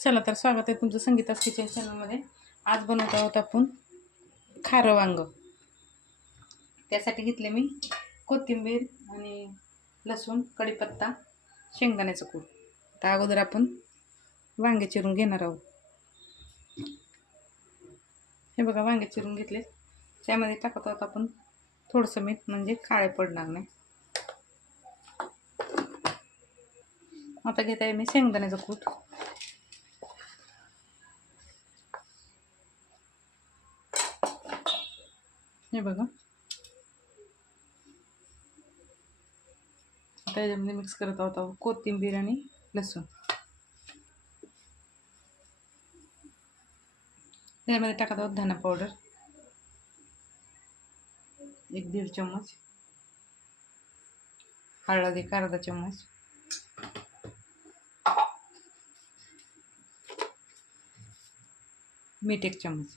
चला तर स्वागत आहे तुमचं संगीताच किचन चॅनलमध्ये आज बनवत आहोत आपण खारं वांग. त्यासाठी घेतले मी कोथिंबीर आणि लसूण कढीपत्ता शेंगदाण्याचं कूट. आता अगोदर आपण वांगे चिरून घेणार आहोत. हे बघा वांगे चिरून घेतले त्यामध्ये टाकत आहोत आपण थोडंसं मीठ म्हणजे काळे पडणार नाही. आता घेत आहे मी शेंगदाण्याचं कूट. हे बघा. आता याच्यामध्ये मिक्स करत आहोत आपण कोथिंबीर आणि लसूण. त्याच्यामध्ये टाकत आहोत धना पावडर एक दीड चम्मच. हळद एक अर्धा चम्मच. मीठ एक चम्मच.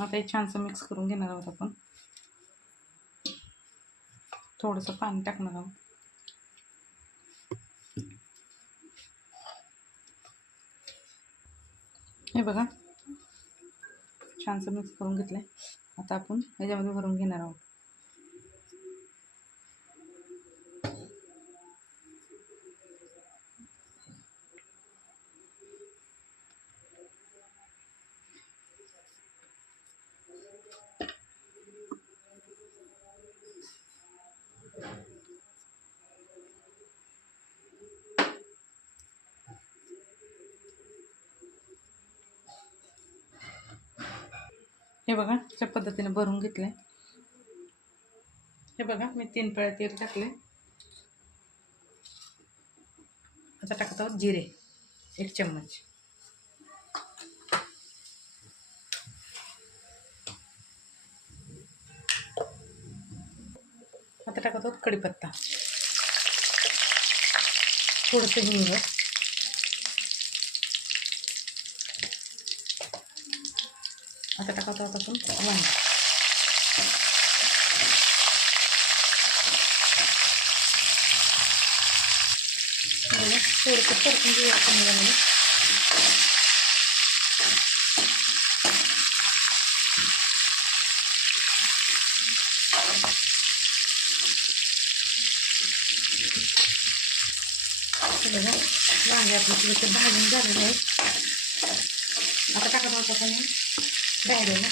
आता हे छानसं मिक्स करून घेणार आहोत आपण. थोडंसं पाणी टाकणार आहोत. हे बघा. छानसं मिक्स करून घेतलं आहे आता आपण ह्याच्यामध्ये भरून घेणार आहोत. हे बघा अशा पद्धतीने भरून घेतले. हे बघा मी तीन पळ्या तेल टाकले. आता टाकत आहोत जिरे एक चम्मच. आता टाकत आहोत कढीपत्ता. थोडंसं हिंग. आता टाकत आहोत आपण वांगे बघा, थोडंसं परतून घेऊया आपण याच्यामध्ये हे बघा वांगे आपले थोडेसे डायरेला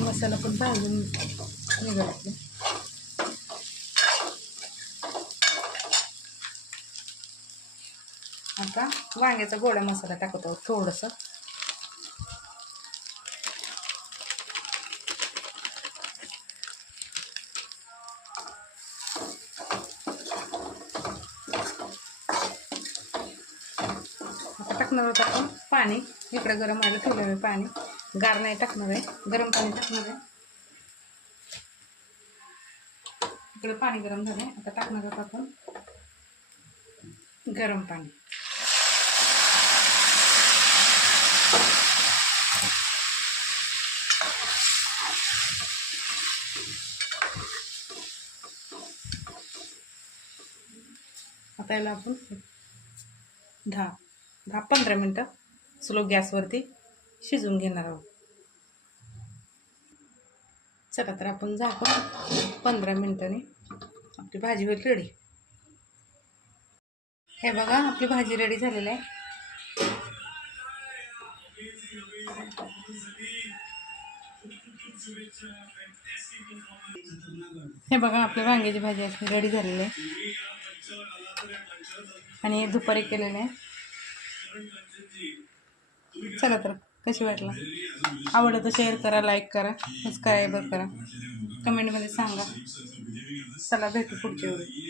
मसाला पण भाजून निघाला आता वांग्याचा गोडा मसाला टाकत आहोत थोडंसं टाकणार आहोत आपण पाणी. इकडं गरम व्हायला ठेवलं आहे पाणी. गार नाही टाकणार आहे. गरम पाणी टाकणार आहे. इकडं पाणी गरम झाले आता टाकणार आहोत आपण गरम पाणी. आता याला आपण दहा दहा पंधरा मिनटं स्लो गॅसवरती शिजून घेणार आहोत. चला तर आपण झाकून पंधरा मिनटांनी आपली भाजी होईल रेडी हे बघा आपली भाजी रेडी झालेली आहे. हे बघा आपल्या वांग्याची भाजी अशी रेडी झालेली आहे. आणि हे दुपारी केलेलं आहे. चला तर कशी वाटलं? आवडलं तर शेअर करा लाईक करा सबस्क्राईब करा. कमेंटमध्ये सांगा. चला भेटू पुढच्या वेळी.